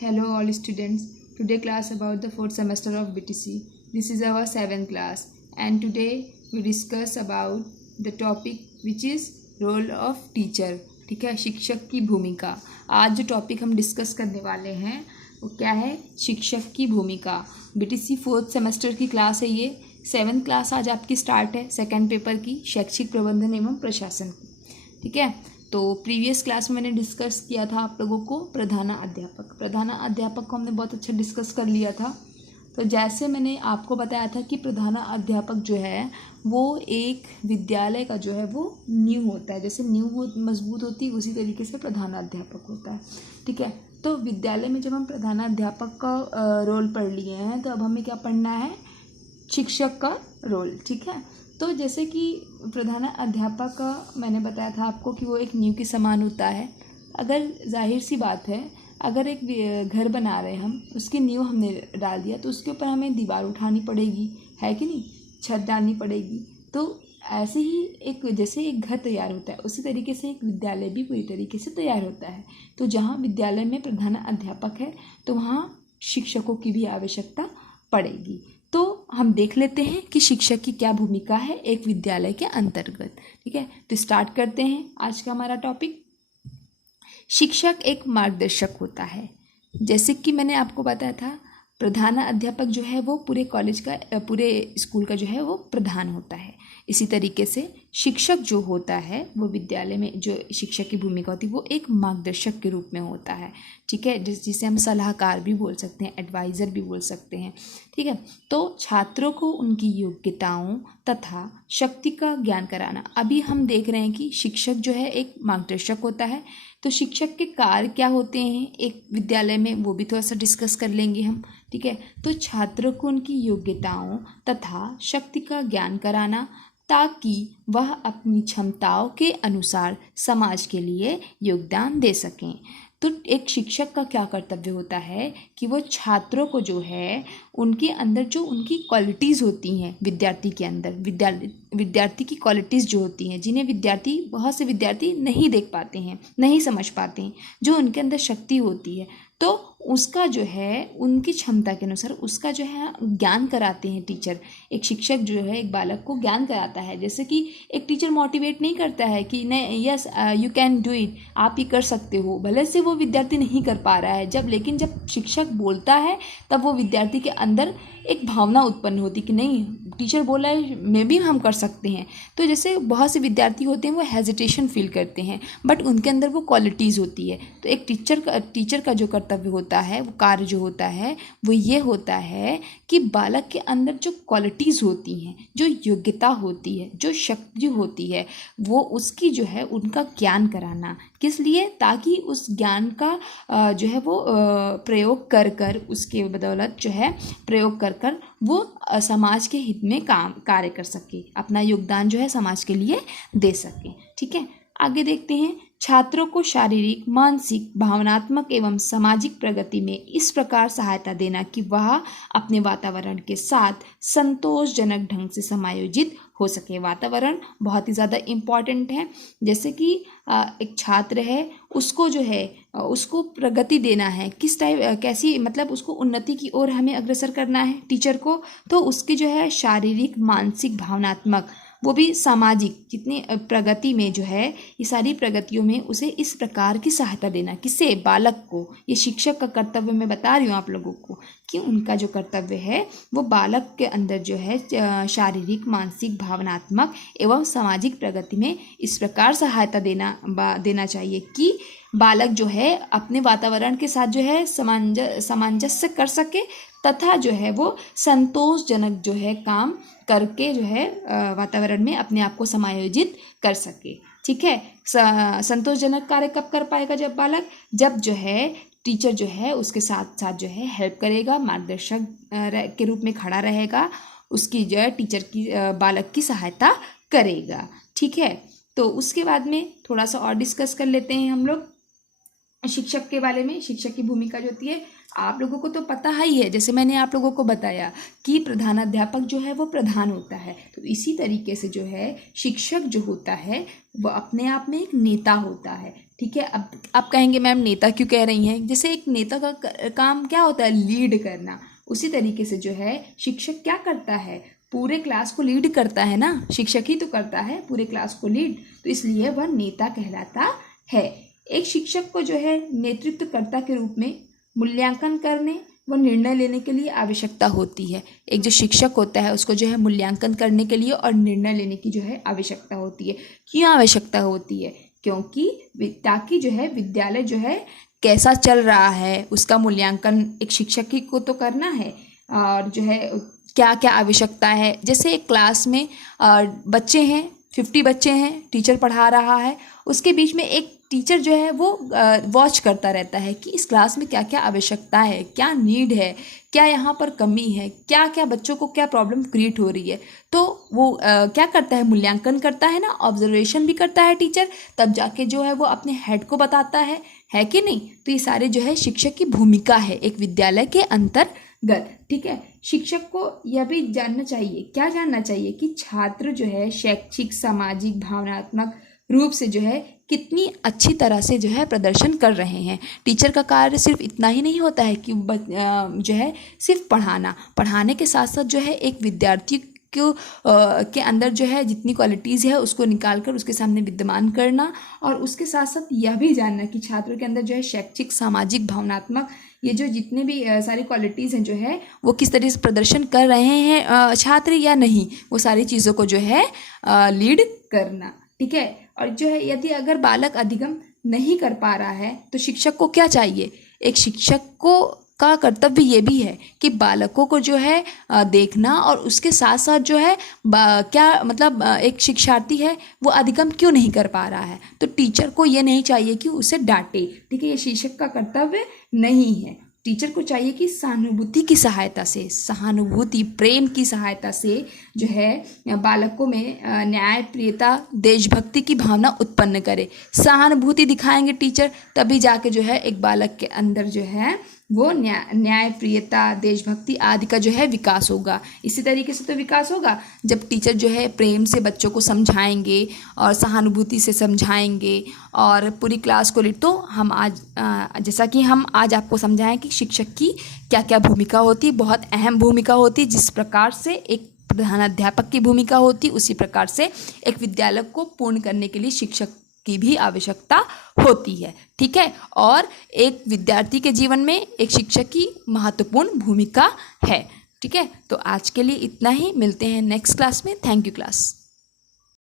Hello all students. Today class about the fourth semester of BTC. This is our 7th class and today we discuss about the topic which is role of teacher. ठीक है, शिक्षक की भूमिका. आज जो topic हम discuss करने वाले हैं वो क्या है? शिक्षक की भूमिका. BTC फोर्थ सेमेस्टर की क्लास है ये. 7th क्लास आज आपकी स्टार्ट है सेकेंड पेपर की, शैक्षिक प्रबंधन एवं प्रशासन की. ठीक है, तो प्रीवियस क्लास में मैंने डिस्कस किया था आप लोगों को प्रधानाध्यापक को हमने बहुत अच्छा डिस्कस कर लिया था. तो जैसे मैंने आपको बताया था कि प्रधानाध्यापक जो है वो एक विद्यालय का जो है वो नींव होता है. जैसे नींव मजबूत होती है उसी तरीके से प्रधानाध्यापक होता है. ठीक है, तो विद्यालय में जब हम प्रधानाध्यापक का रोल पढ़ लिए हैं तो अब हमें क्या पढ़ना है? शिक्षक का रोल. ठीक है, तो जैसे कि प्रधानाध्यापक का मैंने बताया था आपको कि वो एक नींव के समान होता है. अगर जाहिर सी बात है, अगर एक घर बना रहे हैं हम, उसकी नींव हमने डाल दिया तो उसके ऊपर हमें दीवार उठानी पड़ेगी, है कि नहीं? छत डालनी पड़ेगी. तो ऐसे ही एक जैसे एक घर तैयार होता है उसी तरीके से एक विद्यालय भी पूरी तरीके से तैयार होता है. तो जहाँ विद्यालय में प्रधानाध्यापक है तो वहाँ शिक्षकों की भी आवश्यकता पड़ेगी. तो हम देख लेते हैं कि शिक्षक की क्या भूमिका है एक विद्यालय के अंतर्गत. ठीक है, तो स्टार्ट करते हैं आज का हमारा टॉपिक. शिक्षक एक मार्गदर्शक होता है. जैसे कि मैंने आपको बताया था, प्रधानाध्यापक जो है वो पूरे कॉलेज का, पूरे स्कूल का जो है वो प्रधान होता है. इसी तरीके से शिक्षक जो होता है वो विद्यालय में जो शिक्षक की भूमिका होती है वो एक मार्गदर्शक के रूप में होता है. ठीक है, जिसे हम सलाहकार भी बोल सकते हैं, एडवाइज़र भी बोल सकते हैं. ठीक है, तो छात्रों को उनकी योग्यताओं तथा शक्ति का ज्ञान कराना. अभी हम देख रहे हैं कि शिक्षक जो है एक मार्गदर्शक होता है. तो शिक्षक के कार्य क्या होते हैं एक विद्यालय में, वो भी थोड़ा सा डिस्कस कर लेंगे हम. ठीक है, तो छात्रों को उनकी योग्यताओं तथा शक्ति का ज्ञान कराना ताकि वह अपनी क्षमताओं के अनुसार समाज के लिए योगदान दे सकें. तो एक शिक्षक का क्या कर्तव्य होता है कि वो छात्रों को जो है उनके अंदर जो उनकी क्वालिटीज़ होती हैं, विद्यार्थी के अंदर विद्यार्थी की क्वालिटीज़ जो होती हैं, जिन्हें बहुत से विद्यार्थी नहीं देख पाते हैं, नहीं समझ पाते हैं, जो उनके अंदर शक्ति होती है, तो उसका जो है उनकी क्षमता के अनुसार उसका जो है ज्ञान कराते हैं टीचर. एक शिक्षक जो है एक बालक को ज्ञान कराता है. जैसे कि एक टीचर मोटिवेट नहीं करता है कि नहीं, yes you can do it, आप ही कर सकते हो, भले से वो विद्यार्थी नहीं कर पा रहा है, लेकिन जब शिक्षक बोलता है तब वो विद्यार्थी के अंदर एक भावना उत्पन्न होती कि नहीं, टीचर बोला है, मे भी हम कर सकते हैं. तो जैसे बहुत से विद्यार्थी होते हैं वो हेजिटेशन फील करते हैं, बट उनके अंदर वो क्वालिटीज़ होती है. तो एक टीचर का जो कर्तव्य होता है, वो कार्य जो होता है वो ये होता है कि बालक के अंदर जो क्वालिटीज़ होती हैं, जो योग्यता होती है, जो शक्ति होती है, वो उसकी जो है उनका ज्ञान कराना. किस लिए? ताकि उस ज्ञान का जो है वो प्रयोग कर उसके बदौलत जो है प्रयोग कर वो समाज के हित में कार्य कर सके, अपना योगदान जो है समाज के लिए दे सके. ठीक है, आगे देखते हैं. छात्रों को शारीरिक, मानसिक, भावनात्मक एवं सामाजिक प्रगति में इस प्रकार सहायता देना कि वह अपने वातावरण के साथ संतोषजनक ढंग से समायोजित हो सके. वातावरण बहुत ही ज़्यादा इम्पॉर्टेंट है. जैसे कि एक छात्र है, उसको जो है उसको प्रगति देना है, किस टाइप कैसी, मतलब उसको उन्नति की ओर हमें अग्रसर करना है टीचर को. तो उसकी जो है शारीरिक, मानसिक, भावनात्मक, वो भी सामाजिक जितनी प्रगति में जो है, ये सारी प्रगतियों में उसे इस प्रकार की सहायता देना. किससे? बालक को. ये शिक्षक का कर्तव्य मैं बता रही हूँ आप लोगों को कि उनका जो कर्तव्य है वो बालक के अंदर जो है शारीरिक, मानसिक, भावनात्मक एवं सामाजिक प्रगति में इस प्रकार सहायता देना चाहिए कि बालक जो है अपने वातावरण के साथ जो है सामंजस्य कर सके तथा जो है वो संतोषजनक जो है काम करके जो है वातावरण में अपने आप को समायोजित कर सके. ठीक है, संतोषजनक कार्य कब कर पाएगा? जब जो है टीचर जो है उसके साथ साथ जो है हेल्प करेगा, मार्गदर्शक के रूप में खड़ा रहेगा, उसकी जो है टीचर की बालक की सहायता करेगा. ठीक है, तो उसके बाद में थोड़ा सा और डिस्कस कर लेते हैं हम लोग शिक्षक के बारे में. शिक्षक की भूमिका जो होती है आप लोगों को तो पता ही है, जैसे मैंने आप लोगों को बताया कि प्रधानाध्यापक जो है वो प्रधान होता है. तो इसी तरीके से जो है शिक्षक जो होता है वो अपने आप में एक नेता होता है. ठीक है। अब आप कहेंगे मैम नेता क्यों कह रही हैं? जैसे एक नेता का काम क्या होता है? लीड करना। उसी तरीके से जो है शिक्षक क्या करता है? पूरे क्लास को लीड करता है ना, शिक्षक ही तो करता है पूरे क्लास को लीड, तो इसलिए वह नेता कहलाता है। एक शिक्षक को जो है नेतृत्वकर्ता के रूप में मूल्यांकन करने व निर्णय लेने के लिए आवश्यकता होती है। एक जो शिक्षक होता है उसको जो है मूल्यांकन करने के लिए और निर्णय लेने की जो है आवश्यकता होती है। क्यों आवश्यकता होती है? क्योंकि ताकि जो है विद्यालय जो है कैसा चल रहा है उसका मूल्यांकन एक शिक्षक ही को तो करना है, और जो है क्या क्या आवश्यकता है। जैसे एक क्लास में बच्चे हैं, 50 बच्चे हैं, टीचर पढ़ा रहा है, उसके बीच में एक टीचर जो है वो वॉच करता रहता है कि इस क्लास में क्या क्या आवश्यकता है, क्या नीड है, क्या यहाँ पर कमी है, क्या क्या बच्चों को क्या प्रॉब्लम क्रिएट हो रही है। तो वो क्या करता है? मूल्यांकन करता है ना, ऑब्जर्वेशन भी करता है टीचर, तब जाके जो है वो अपने हेड को बताता है कि नहीं? तो ये सारे जो है शिक्षक की भूमिका है एक विद्यालय के अंतर्गत। ठीक है। शिक्षक को यह भी जानना चाहिए, क्या जानना चाहिए कि छात्र जो है शैक्षिक, सामाजिक, भावनात्मक रूप से जो है कितनी अच्छी तरह से जो है प्रदर्शन कर रहे हैं। टीचर का कार्य सिर्फ इतना ही नहीं होता है कि जो है सिर्फ पढ़ाने के साथ साथ जो है एक विद्यार्थी के अंदर जो है जितनी क्वालिटीज़ है उसको निकाल कर उसके सामने विद्यमान करना, और उसके साथ साथ यह भी जानना कि छात्रों के अंदर जो है शैक्षिक, सामाजिक, भावनात्मक, ये जो जितने भी सारी क्वालिटीज़ हैं जो है वो किस तरह से प्रदर्शन कर रहे हैं छात्र या नहीं, वो सारी चीज़ों को जो है लीड करना। ठीक है। और जो है यदि अगर बालक अधिगम नहीं कर पा रहा है तो शिक्षक को क्या चाहिए? एक शिक्षक को का कर्तव्य ये भी है कि बालकों को जो है देखना, और उसके साथ साथ जो है क्या मतलब एक शिक्षार्थी है वो अधिगम क्यों नहीं कर पा रहा है, तो टीचर को ये नहीं चाहिए कि उसे डांटे। ठीक है, ये शिक्षक का कर्तव्य नहीं है। टीचर को चाहिए कि सहानुभूति की सहायता से, सहानुभूति, प्रेम की सहायता से जो है बालकों में न्याय, प्रियता, देशभक्ति की भावना उत्पन्न करे। सहानुभूति दिखाएंगे टीचर तभी जाके जो है एक बालक के अंदर जो है वो न्याय, प्रियता, देशभक्ति आदि का जो है विकास होगा। इसी तरीके से तो विकास होगा जब टीचर जो है प्रेम से बच्चों को समझाएंगे और सहानुभूति से समझाएंगे और पूरी क्लास को तो हम आज जैसा कि हम आज आपको समझाएं कि शिक्षक की क्या क्या भूमिका होती है, बहुत अहम भूमिका होती है। जिस प्रकार से एक प्रधानाध्यापक की भूमिका होती, उसी प्रकार से एक विद्यालय को पूर्ण करने के लिए शिक्षक की भी आवश्यकता होती है। ठीक है। और एक विद्यार्थी के जीवन में एक शिक्षक की महत्वपूर्ण भूमिका है। ठीक है। तो आज के लिए इतना ही, मिलते हैं नेक्स्ट क्लास में। Thank you class.